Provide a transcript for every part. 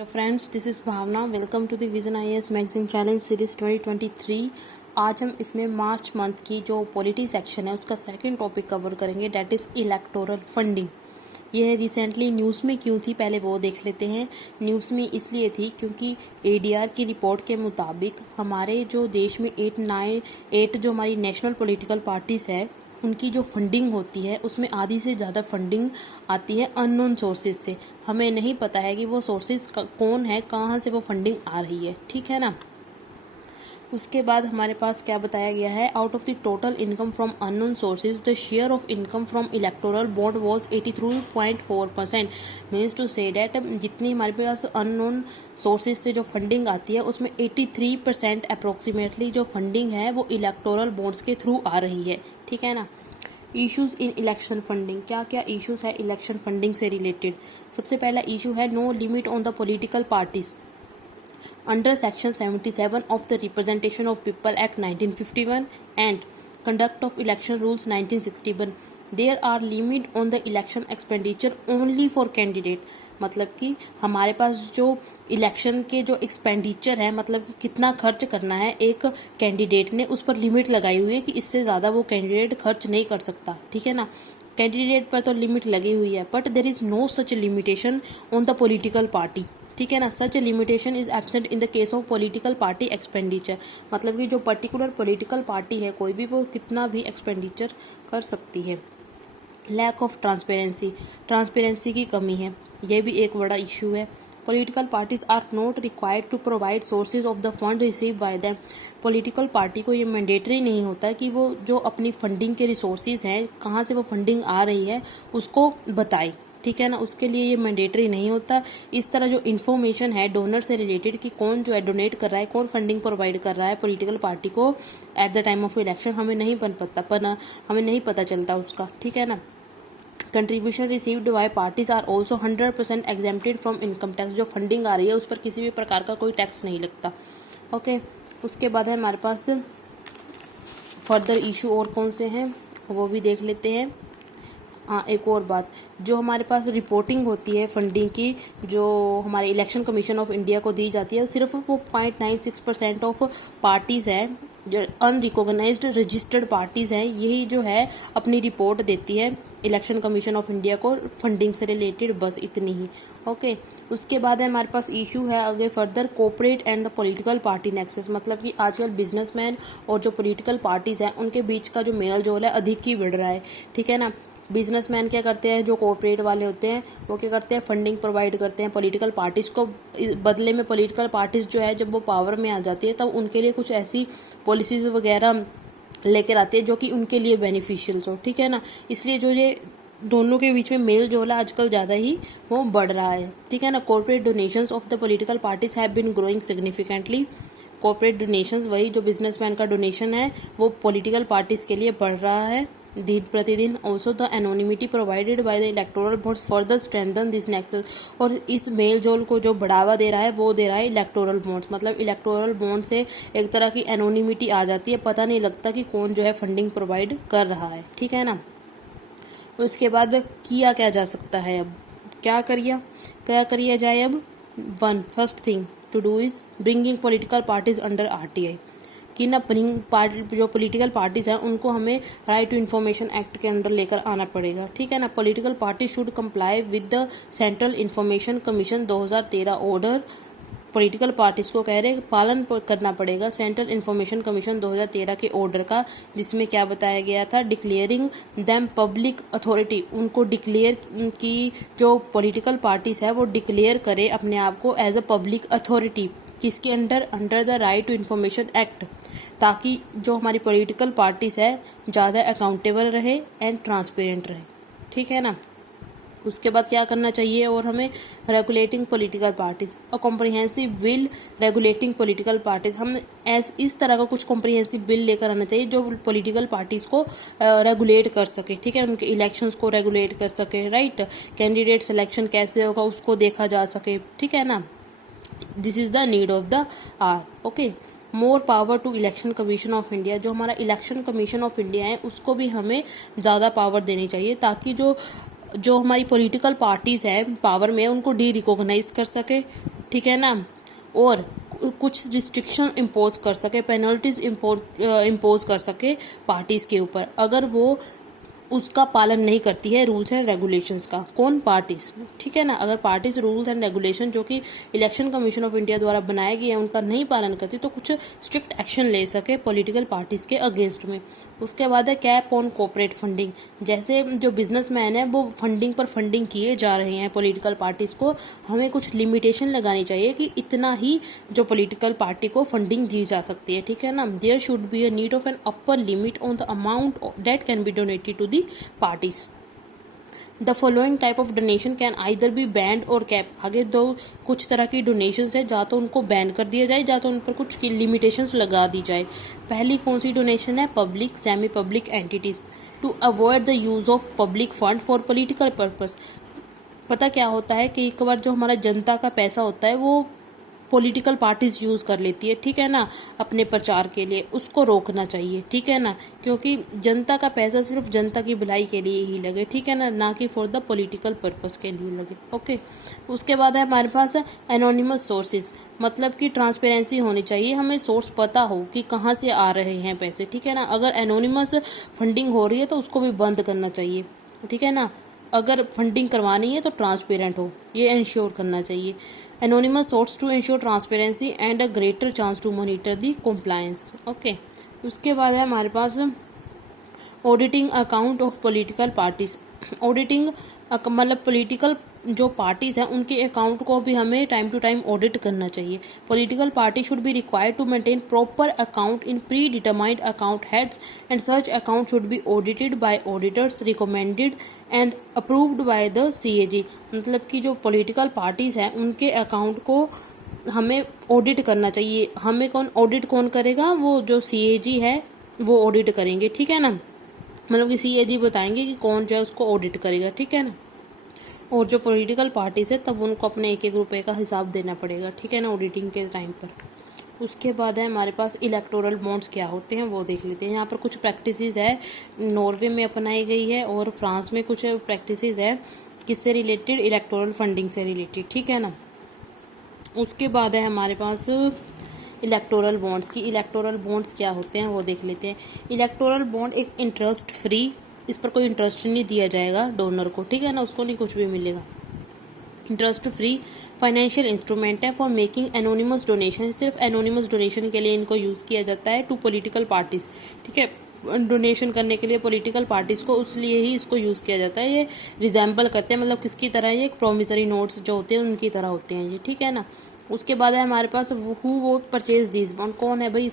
Hello friends, this is Bhavna. Welcome to the vision IAS magazine challenge series 2023। आज हम इसमें March month की जो पॉलिटी सेक्शन है उसका सेकंड टॉपिक कवर करेंगे, डैट इज़ इलेक्टोरल फंडिंग। यह रिसेंटली न्यूज़ में क्यों थी, पहले वो देख लेते हैं। न्यूज़ में इसलिए थी क्योंकि एडीआर की रिपोर्ट के मुताबिक हमारे जो देश में 8 जो हमारी नेशनल पॉलिटिकल पार्टीज़ है उनकी जो फंडिंग होती है उसमें आधी से ज़्यादा फंडिंग आती है अननोन सोर्सेज से। हमें नहीं पता है कि वो सोर्सेज कौन है, कहाँ से वो फंडिंग आ रही है, ठीक है ना। उसके बाद हमारे पास क्या बताया गया है, out of the total income from unknown sources the share of income from electoral bond was 83.4%। Means to say that जितनी हमारे पास अननोन सोर्सेज से जो फंडिंग आती है उसमें 83% अप्रोक्सीमेटली जो फंडिंग है वो इलेक्टोरल बॉन्ड्स के थ्रू आ रही है, ठीक है ना। इश्यूज इन इलेक्शन फंडिंग, क्या क्या इश्यूज है इलेक्शन फंडिंग से रिलेटेड। सबसे पहला इशू है no limit on the political parties under section 77 of the Representation of People Act 1951 and Conduct of Election Rules 1961 there are limit on the election expenditure only for candidate। मतलब कि हमारे पास जो election के जो expenditure है, मतलब कि कितना खर्च करना है एक कैंडिडेट ने, उस पर लिमिट लगाई हुई है कि इससे ज़्यादा वो कैंडिडेट खर्च नहीं कर सकता, ठीक है ना। कैंडिडेट पर तो लिमिट लगी हुई है, but there is no such limitation on the political party, ठीक है ना। Such limitation is absent in the case of political party expenditure. मतलब कि जो पर्टिकुलर पॉलिटिकल पार्टी है कोई भी, वो कितना भी एक्सपेंडिचर कर सकती है। लैक ऑफ ट्रांसपेरेंसी, ट्रांसपेरेंसी की कमी है, यह भी एक बड़ा इशू है। Political parties are not required to provide sources of the fund receive by them. Political party को ये मैंडेटरी नहीं होता कि वो जो अपनी फंडिंग के रिसोर्सेज हैं, कहाँ से वो फंडिंग आ रही है, उसको बताए, ठीक है ना। उसके लिए ये मैंडेटरी नहीं होता। इस तरह जो इन्फॉर्मेशन है डोनर से रिलेटेड कि कौन जो है डोनेट कर रहा है, कौन फंडिंग प्रोवाइड कर रहा है पॉलिटिकल पार्टी को at the time of election, हमें नहीं पता चलता उसका, ठीक है ना। Contribution received by parties are also 100% exempted from income tax. जो फंडिंग आ रही है उस पर किसी भी प्रकार का कोई टैक्स नहीं लगता, ओके। उसके बाद है हमारे पास फर्दर इशू और कौन से हैं वो भी देख लेते हैं। हाँ, एक और बात, जो हमारे पास रिपोर्टिंग होती है फंडिंग की, जो हमारे इलेक्शन कमीशन ऑफ इंडिया को दी जाती है, सिर्फ वो 0.96% ऑफ पार्टीज़ है, जो अनरिकॉग्नाइज्ड रजिस्टर्ड पार्टीज़ हैं, यही जो है अपनी रिपोर्ट देती है इलेक्शन कमीशन ऑफ इंडिया को फंडिंग से रिलेटेड, बस इतनी ही, ओके। उसके बाद है हमारे पास इशू है आगे further cooperate and the political party nexus. मतलब कि आजकल बिजनेसमैन और जो पॉलिटिकल पार्टीज़ हैं उनके बीच का जो मेल जोल है अधिक ही बढ़ रहा है, ठीक है ना। बिजनेसमैन क्या करते हैं, जो कोऑपरेट वाले होते हैं वो क्या करते हैं, फंडिंग प्रोवाइड करते हैं पॉलिटिकल पार्टीज़ को। बदले में पॉलिटिकल पार्टीज़ जो है जब वो पावर में आ जाती है तब उनके लिए कुछ ऐसी पॉलिसीज़ वगैरह लेकर आती है जो कि उनके लिए बेनिफिशियल हो, ठीक है ना। इसलिए जो ये दोनों के बीच में मेल जोल है आजकल ज़्यादा ही वो बढ़ रहा है, ठीक है ना। Corporate donations of the political parties have been growing significantly. Corporate donations, वही जो बिजनेसमैन का डोनेशन है वो पॉलिटिकल पार्टीज़ के लिए बढ़ रहा है दिन प्रतिदिन। Also the anonymity provided by the electoral bonds further strengthen this nexus. और इस मेल जोल को जो बढ़ावा दे रहा है वो दे रहा है इलेक्टोरल बॉन्ड्स। मतलब इलेक्टोरल बॉन्ड से एक तरह की एनोनिमिटी आ जाती है, पता नहीं लगता कि कौन जो है फंडिंग प्रोवाइड कर रहा है, ठीक है ना। उसके बाद किया क्या जा सकता है, अब क्या करिया जाए। अब first thing to do is bringing political parties under RTI। कि ना जो पॉलिटिकल पार्टीज़ हैं उनको हमें राइट टू इन्फॉर्मेशन एक्ट के अंडर लेकर आना पड़ेगा, ठीक है ना। Political party should comply with the central information commission 2013 order. पॉलिटिकल पार्टीज़ को कह रहे पालन करना पड़ेगा सेंट्रल इन्फॉर्मेशन कमीशन 2013 के ऑर्डर का, जिसमें क्या बताया गया था, डिक्लेयरिंग दैम पब्लिक अथॉरिटी। उनको डिक्लेयर की जो पॉलिटिकल पार्टीज़ है वो डिक्लेयर करे अपने आप को एज अ पब्लिक अथॉरिटी, किसके under the right to information act, ताकि जो हमारी पॉलिटिकल पार्टीज़ है ज़्यादा अकाउंटेबल रहे एंड ट्रांसपेरेंट रहे, ठीक है ना। उसके बाद क्या करना चाहिए, और हमें रेगुलेटिंग पॉलिटिकल पार्टीज़ और comprehensive bill regulating political parties, हम इस तरह का कुछ कॉम्प्रिहेंसिव बिल लेकर आना चाहिए जो पॉलिटिकल पार्टीज़ को रेगुलेट कर सके, ठीक है। उनके इलेक्शंस को रेगुलेट कर सके, राइट। कैंडिडेट सिलेक्शन कैसे होगा उसको देखा जा सके, ठीक है ना। This is the need of the hour, okay. More power to election commission of India. जो हमारा इलेक्शन कमीशन ऑफ इंडिया है उसको भी हमें ज़्यादा पावर देनी चाहिए, ताकि जो हमारी पॉलिटिकल पार्टीज़ है पावर में उनको डी रिकॉग्नाइज कर सके, ठीक है ना, और कुछ रिस्ट्रिक्शन इम्पोज कर सके, पेनल्टीज इम्पोज कर सके पार्टीज़ के ऊपर अगर वो उसका पालन नहीं करती है रूल्स एंड रेगुलेशंस का। कौन? पार्टीज, ठीक है ना। अगर पार्टीज रूल्स एंड रेगुलेशन जो कि इलेक्शन कमीशन ऑफ इंडिया द्वारा बनाए गए हैं उनका नहीं पालन करती तो कुछ स्ट्रिक्ट एक्शन ले सके पॉलिटिकल पार्टीज के अगेंस्ट में। उसके बाद है कैप ऑन कॉर्पोरेट फंडिंग। जैसे जो बिजनेसमैन है वो फंडिंग पर फंडिंग किए जा रहे हैं पॉलिटिकल पार्टीज को, हमें कुछ लिमिटेशन लगानी चाहिए कि इतना ही जो पॉलिटिकल पार्टी को फंडिंग दी जा सकती है, ठीक है ना। There should be a need of an upper limit on the amount that can be donated to the parties. The following type of donation can either be banned or capped. आगे दो कुछ तरह की डोनेशंस है, या तो उनको ban कर दिया जाए या तो उन पर कुछ लिमिटेशंस लगा दी जाए। पहली कौन सी डोनेशन है? Public semi public entities to avoid the use of public fund for political purpose. पता क्या होता है कि एक बार जो हमारा जनता का पैसा होता है वो पॉलिटिकल पार्टीज यूज़ कर लेती है, ठीक है ना, अपने प्रचार के लिए। उसको रोकना चाहिए, ठीक है ना, क्योंकि जनता का पैसा सिर्फ जनता की भलाई के लिए ही लगे, ठीक है ना कि फॉर द पॉलिटिकल पर्पस के लिए लगे। ओके, उसके बाद है हमारे पास एनोनिमस सोर्सेज, मतलब कि ट्रांसपेरेंसी होनी चाहिए, हमें सोर्स पता हो कि कहाँ से आ रहे हैं पैसे, ठीक है ना। अगर एनोनिमस फंडिंग हो रही है तो उसको भी बंद करना चाहिए, ठीक है ना। अगर फंडिंग करवानी है तो ट्रांसपेरेंट हो, ये इंश्योर करना चाहिए। Anonymous source to ensure transparency and a greater chance to monitor the compliance. Okay, उसके बाद है हमारे पास auditing account of political parties. Auditing मतलब पॉलिटिकल जो पार्टीज हैं उनके अकाउंट को भी हमें टाइम टू टाइम ऑडिट करना चाहिए। Political party should be required to maintain proper account in predetermined account heads and such account should be audited by auditors recommended and approved by the CAG। मतलब कि जो political parties हैं उनके account को हमें audit करना चाहिए। हमें कौन करेगा? वो जो CAG है वो ऑडिट करेंगे, ठीक है ना। मतलब कि CAG बताएंगे कि कौन जो है उसको ऑडिट करेगा, ठीक है ना। और जो पॉलिटिकल पार्टीज है तब उनको अपने 1-1 रुपये का हिसाब देना पड़ेगा, ठीक है ना, ऑडिटिंग के टाइम पर। उसके बाद है हमारे पास इलेक्टोरल बॉन्ड्स क्या होते हैं वो देख लेते हैं। यहाँ पर कुछ प्रैक्टिसेस है नॉर्वे में अपनाई गई है और फ्रांस में कुछ प्रैक्टिसेस है किससे रिलेटेड? इलेक्टोरल फंडिंग से रिलेटेड, ठीक है ना। उसके बाद है हमारे पास इलेक्टोरल बॉन्ड्स की। इलेक्टोरल बॉन्ड्स क्या होते हैं वो देख लेते हैं। इलेक्टोरल बॉन्ड एक इंटरेस्ट फ्री, इस पर कोई इंटरेस्ट नहीं दिया जाएगा डोनर को, ठीक है ना, उसको नहीं कुछ भी मिलेगा। इंटरेस्ट फ्री फाइनेंशियल इंस्ट्रूमेंट है फॉर मेकिंग एनोनिमस डोनेशन। सिर्फ एनोनिमस डोनेशन के लिए इनको यूज़ किया जाता है टू पॉलिटिकल पार्टीज, ठीक है। डोनेशन करने के लिए पॉलिटिकल पार्टीज को उसलिए ही इसको यूज़ किया जाता है। ये रिजेंबल करते हैं, मतलब किसकी तरह? ये प्रोमिसरी नोट्स जो होते हैं उनकी तरह होते हैं ये, ठीक है ना। उसके बाद है हमारे पास वो परचेज दिस बॉन्ड। कौन है भाई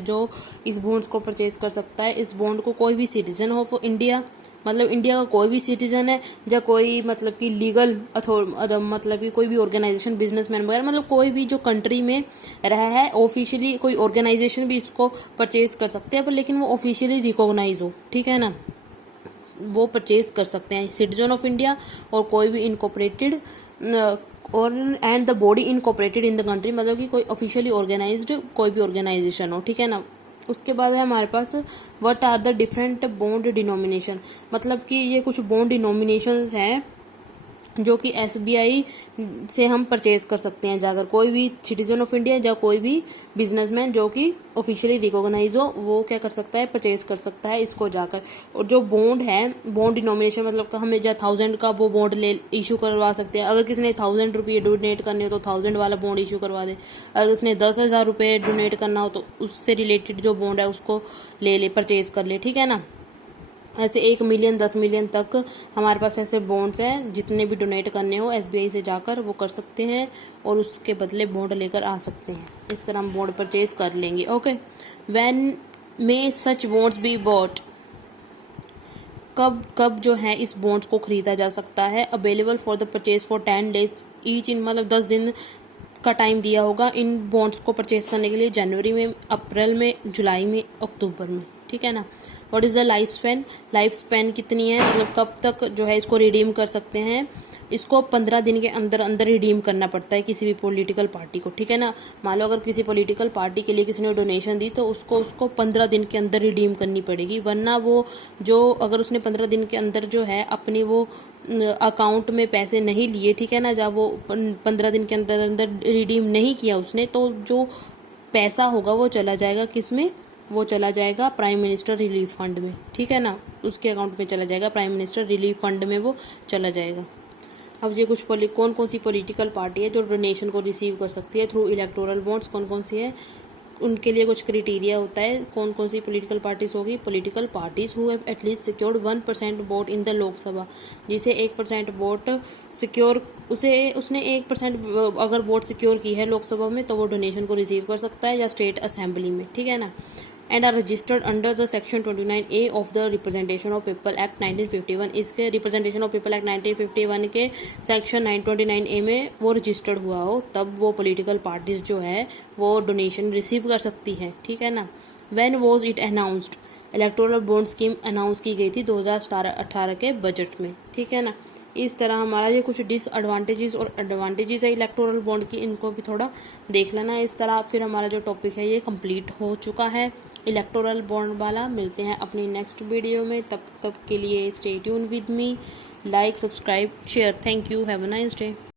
जो इस बॉन्ड्स को परचेज कर सकता है? इस बॉन्ड को कोई भी सिटीजन ऑफ इंडिया, मतलब इंडिया का कोई भी सिटीजन है, या कोई मतलब कि लीगल मतलब कि कोई भी ऑर्गेनाइजेशन, बिजनेसमैन वगैरह, मतलब कोई भी जो कंट्री में रहा है ऑफिशियली, कोई ऑर्गेनाइजेशन भी इसको परचेज कर सकते हैं, पर लेकिन वो ऑफिशियली रिकॉग्नाइज हो, ठीक है ना, वो परचेज कर सकते हैं। सिटीजन ऑफ इंडिया और कोई भी इनकॉर्पोरेटेड और and the body incorporated in the country, मतलब कि कोई ऑफिशियली ऑर्गेनाइज्ड कोई भी ऑर्गेनाइजेशन हो, ठीक है ना। उसके बाद है हमारे पास what are the different bond denomination. मतलब कि ये कुछ बॉन्ड डिनोमिनेशंस हैं जो कि SBI से हम परचेज कर सकते हैं जाकर। कोई भी सिटीजन ऑफ इंडिया या कोई भी बिजनेसमैन जो कि ऑफिशियली रिकॉग्नाइज हो वो क्या कर सकता है? परचेज कर सकता है इसको जाकर। और जो बॉन्ड है, बॉन्ड डिनोमिनेशन मतलब कि हमें जो 1000 का वो बॉन्ड ले इशू करवा सकते हैं। अगर किसी ने 1000 रुपये डोनेट करने हो तो 1000 वाला बॉन्ड इशू करवा दे। अगर उसने 10,000 रुपये डोनेट करना हो तो उससे रिलेटेड जो बॉन्ड है उसको ले परचेज कर ले, ठीक है ना। ऐसे 1 मिलियन 10 मिलियन तक हमारे पास ऐसे बॉन्ड्स हैं, जितने भी डोनेट करने हो SBI से जाकर वो कर सकते हैं और उसके बदले बॉन्ड लेकर आ सकते हैं। इस तरह हम बॉन्ड परचेज कर लेंगे। Okay, when may such bonds be bought. कब जो है इस बॉन्ड्स को खरीदा जा सकता है? Available for the purchase for 10 days each in, मतलब 10 दिन का टाइम दिया होगा इन बॉन्ड्स को परचेज करने के लिए। जनवरी में, अप्रैल में, जुलाई में, अक्टूबर में, ठीक है ना। What is the life span? Life span कितनी है, मतलब कब तक जो है इसको रिडीम कर सकते हैं? इसको 15 दिन के अंदर अंदर रिडीम करना पड़ता है किसी भी पॉलिटिकल पार्टी को, ठीक है ना। मान लो अगर किसी पॉलिटिकल पार्टी के लिए किसी ने डोनेशन दी तो उसको 15 दिन के अंदर रिडीम करनी पड़ेगी, वरना वो जो अगर उसने 15 दिन के अंदर जो है अपनी वो अकाउंट में पैसे नहीं लिए, ठीक है ना, जब वो 15 दिन के अंदर अंदर रिडीम नहीं किया उसने, तो जो पैसा होगा वो चला जाएगा किस में, वो चला जाएगा प्राइम मिनिस्टर रिलीफ फंड में, ठीक है ना, उसके अकाउंट में चला जाएगा, प्राइम मिनिस्टर रिलीफ फंड में वो चला जाएगा। अब ये कुछ कौन कौन सी पॉलिटिकल पार्टी है जो डोनेशन को रिसीव कर सकती है थ्रू इलेक्टोरल बॉन्ड्स, कौन कौन सी है, उनके लिए कुछ क्राइटेरिया होता है। कौन कौन सी पॉलिटिकल पार्टीज होगी, political parties who have at least secured 1% vote in the Lok Sabha, जिसे 1% वोट सिक्योर, उसने 1% अगर वोट सिक्योर की है लोकसभा में तो वो डोनेशन को रिसीव कर सकता है, या स्टेट असेंबली में, ठीक है ना। And are registered under the section 29A of the representation of people act 1951। इसके रिप्रेजेंटेशन ऑफ पीपल एक्ट 1951 के सेक्शन 929A में वो रजिस्टर्ड हुआ हो, तब वो पॉलिटिकल पार्टीज जो है वो डोनेशन रिसीव कर सकती है, ठीक है ना। When was it announced, electoral bond scheme announce की गई थी 2018 के बजट में, ठीक है ना। इस तरह हमारा ये कुछ डिसएडवांटेजेस और एडवांटेजेस है इलेक्टोरल बॉन्ड की, इनको भी थोड़ा देख लेना। इस तरह फिर हमारा जो टॉपिक है ये कंप्लीट हो चुका है इलेक्टोरल बॉन्ड वाला। मिलते हैं अपनी नेक्स्ट वीडियो में, तब के लिए stay tune with me, like, subscribe, share. Thank you, have a nice day.